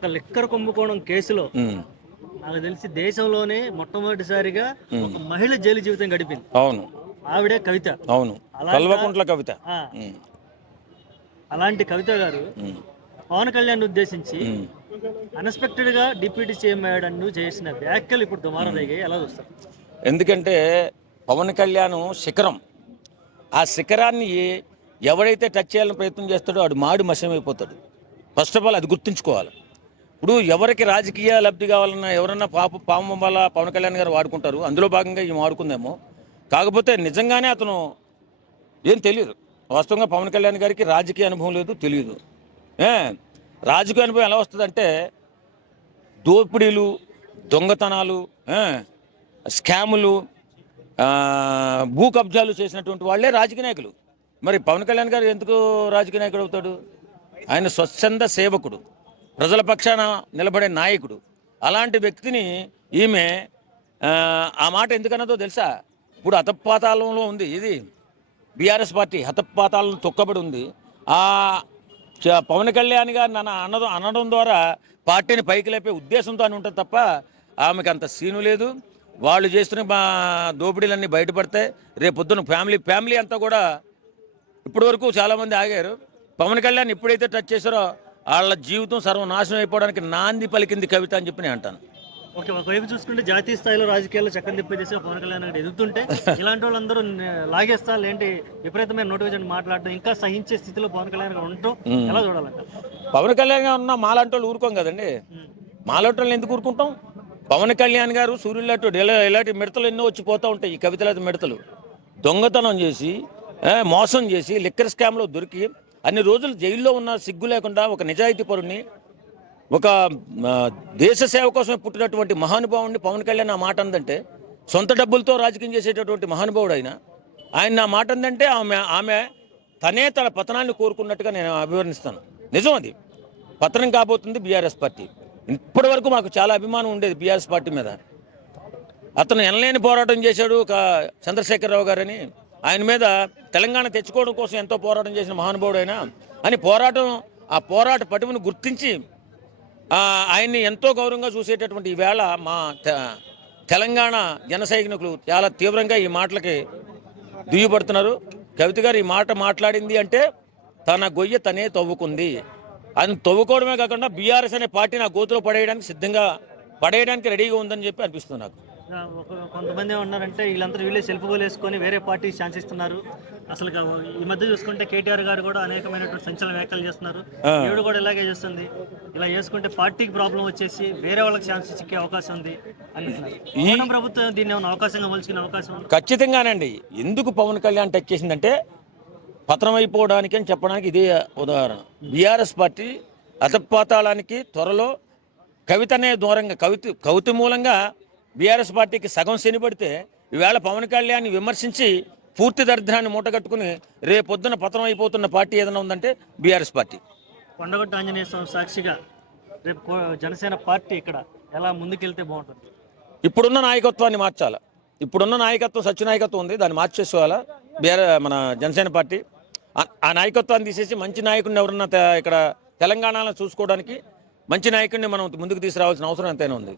ఒక లిక్కర్ కుంభకోణం కేసులో ఉమ్, నాకు తెలిసి దేశంలోనే మొట్టమొదటిసారిగా ఒక మహిళ జైలు జీవితం గడిపింది. అవును ఆవిడే కవిత. అవును అలాంటి కల్వకుంట్ల కవిత. ఆ, ఉమ్, అలాంటి కవిత గారు ఉమ్, పవన్ కళ్యాణ్ ఉద్దేశించి ఉమ్. అన్ఎక్స్పెక్టెడ్ గా డిప్యూటీ సీఎం అయ్యాడన్ను చేసిన వ్యాఖ్యలు ఇప్పుడు దుమారం రేగాయి. ఎలా చూస్తారు? ఎందుకంటే పవన్ కళ్యాణ్ శిఖరం, ఆ శిఖరాన్ని ఎవడైతే టచ్ చేయాలని ప్రయత్నం చేస్తాడో వాడు మాడి మశమైపోతాడు. ఫస్ట్ ఆఫ్ ఆల్ అది గుర్తుంచుకోవాలి. ఇప్పుడు ఎవరికి రాజకీయ లబ్ధి కావాలన్నా ఎవరన్నా పాపం వల్ల పవన్ కళ్యాణ్ గారు వాడుకుంటారు. అందులో భాగంగా ఈ వాడుకుందేమో. కాకపోతే నిజంగానే అతను ఏం తెలియదు. వాస్తవంగా పవన్ కళ్యాణ్ గారికి రాజకీయ అనుభవం లేదు, తెలియదు. ఏ రాజకీయ అనుభవం ఎలా వస్తుందంటే దోపిడీలు, దొంగతనాలు, స్కాములు, భూ కబ్జాలు చేసినటువంటి వాళ్ళే రాజకీయ నాయకులు. మరి పవన్ కళ్యాణ్ గారు ఎందుకు రాజకీయ నాయకుడు అవుతాడు? ఆయన స్వచ్ఛంద సేవకుడు, ప్రజల పక్షాన నిలబడే నాయకుడు. అలాంటి వ్యక్తిని ఈమె ఆ మాట ఎందుకన్నదో తెలుసా? ఇప్పుడు హతపాతాళంలో ఉంది ఇది బీఆర్ఎస్ పార్టీ, హతపాతాళం తొక్కబడి ఉంది. ఆ పవన్ కళ్యాణ్ గారు అనడం ద్వారా పార్టీని పైకి లేపే ఉద్దేశంతో అని ఉంటుంది తప్ప ఆమెకు అంత సీను లేదు. వాళ్ళు చేస్తున్న దోపిడీలన్నీ బయటపడతాయి. రేపు పొద్దున్న ఫ్యామిలీ అంతా కూడా ఇప్పటి వరకు చాలామంది ఆగారు. పవన్ కళ్యాణ్ ఎప్పుడైతే టచ్ చేశారో వాళ్ళ జీవితం సర్వనాశనం అయిపోవడానికి నాంది పలికింది కవిత అని చెప్పి నేను అంటాను. ఓకే, ఒకవైపు చూసుకుంటే జాతీయ స్థాయిలో రాజకీయాల్లో చక్కని తిప్పేసి పవన్ కళ్యాణ్ గారు ఎదుగుతుంటే ఇలాంటి వాళ్ళందరూ లాగేస్తా ఏంటి విపరీతమైన నోటిఫికేషన్ మాట్లాడటం, ఇంకా సహించే స్థితిలో పవన్ కళ్యాణ్ గారు ఉండటం ఎలా చూడాలంట? పవన్ కళ్యాణ్ గారు ఉన్న మాలాంటి వాళ్ళు ఊరుకోం కదండి. మాలాంటి వాళ్ళని ఎందుకు ఊరుకుంటాం? పవన్ కళ్యాణ్ గారు సూర్యులాంటి ఇలాంటి మిడతలు ఎన్నో వచ్చి పోతూ ఉంటాయి. ఈ కవితలాంటి మిడతలు దొంగతనం చేసి, మోసం చేసి, లిక్కర్ స్కామ్లో దొరికి అన్ని రోజులు జైల్లో ఉన్న సిగ్గు లేకుండా ఒక నిజాయితీ పరుణ్ణి, ఒక దేశ సేవ కోసం పుట్టినటువంటి మహానుభావుడిని పవన్ కళ్యాణ్ ఆ మాట అందంటే, సొంత డబ్బులతో రాజకీయం చేసేటటువంటి మహానుభావుడు ఆయన ఆ మాట అందంటే ఆమె తనే తన పతనాన్ని కోరుకున్నట్టుగా నేను అభివర్ణిస్తాను. నిజం, అది పతనం కాబోతుంది బీఆర్ఎస్ పార్టీ. ఇప్పటి వరకు మాకు చాలా అభిమానం ఉండేది బీఆర్ఎస్ పార్టీ మీద. అతను ఎనలేని పోరాటం చేశాడు చంద్రశేఖరరావు గారని. ఆయన మీద తెలంగాణ తెచ్చుకోవడం కోసం ఎంతో పోరాటం చేసిన మహానుభావుడు ఆయన అని ఆ పోరాట పటిమను గుర్తించి ఆయన్ని ఎంతో గౌరవంగా చూసేటటువంటి ఈవేళ మా తెలంగాణ జన సైనికులు చాలా తీవ్రంగా ఈ మాటలకి దుయ్యబడుతున్నారు. కవిత గారు ఈ మాట మాట్లాడింది అంటే తన గొయ్య తనే తవ్వుకుంది అని తవ్వుకోవడమే కాకుండా బీఆర్ఎస్ అనే పార్టీని ఆ గోతులో పడేయడానికి రెడీగా ఉందని చెప్పి అనిపిస్తుంది నాకు. కొంతమంది ఏమన్నారంటే వీళ్ళే సెల్ఫ్ గోల్ వేసుకొని వేరే పార్టీ ఛాన్స్ ఇస్తున్నారు. అసలు ఈ మధ్య చూసుకుంటే కేటీఆర్ గారు కూడా అనేకమైనటువంటి సంచలన వ్యాఖ్యలు చేస్తున్నారు. ఈవిడ కూడా ఇలాగే చేస్తుంది. ఇలా చేసుకుంటే పార్టీకి ప్రాబ్లం వచ్చేసి వేరే వాళ్ళకి ఛాన్స్ చిక్కే అవకాశం ఉంది అంటున్నారు. ప్రభుత్వం దీన్ని ఏమైనా అవకాశంగా మలుచుకునే అవకాశం ఉంది? ఖచ్చితంగానండి. ఎందుకు పవన్ కళ్యాణ్ టచ్ చేసిందంటే పతనం అయిపోవడానికి అని చెప్పడానికి ఇదే ఉదాహరణ. బీఆర్ఎస్ పార్టీ అతపాతాళానికి త్వరలో కవితనే దూరంగా కవిత మూలంగా బీఆర్ఎస్ పార్టీకి సగం శనిపడితే ఈవేళ పవన్ కళ్యాణ్ విమర్శించి పూర్తి దరిద్రాన్ని మూటగట్టుకుని రేపొద్దున పతనం అయిపోతున్న పార్టీ ఏదైనా ఉందంటే బీఆర్ఎస్ పార్టీ. కొండగట్టు ఆంజనేయ స్వామి సాక్షిగా రేపు జనసేన పార్టీ ఇక్కడ ఎలా ముందుకెళ్తే బాగుంటుంది? ఇప్పుడున్న నాయకత్వాన్ని మార్చాలి. ఇప్పుడున్న నాయకత్వం సత్యనాయకత్వం ఉంది, దాన్ని మార్చేసుకోవాలా మన జనసేన పార్టీ. ఆ నాయకత్వాన్ని తీసేసి మంచి నాయకుడిని ఎవరన్నా ఇక్కడ తెలంగాణలో చూసుకోవడానికి మంచి నాయకుడిని మనం ముందుకు తీసుకురావాల్సిన అవసరం ఎంతైనా ఉంది.